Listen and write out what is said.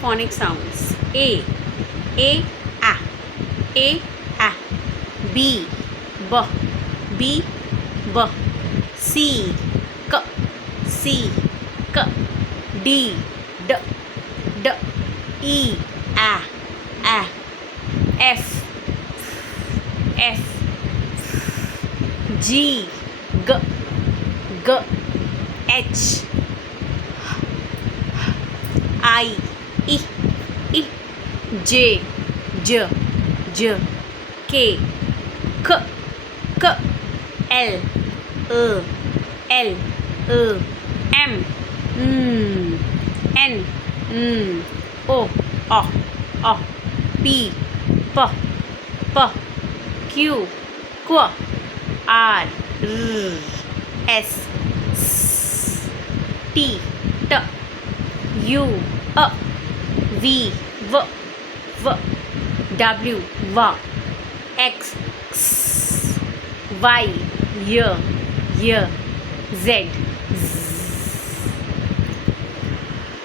phonic sounds. A, A, A, B, B, B, B, C, K, C, K, D, D, D, E, A, F, F, G, G, G, H, I, J, J, J, K, K, K, L, L, M, N, O, P, P, Q, R, S, T, U, V, W, X, Y, Z,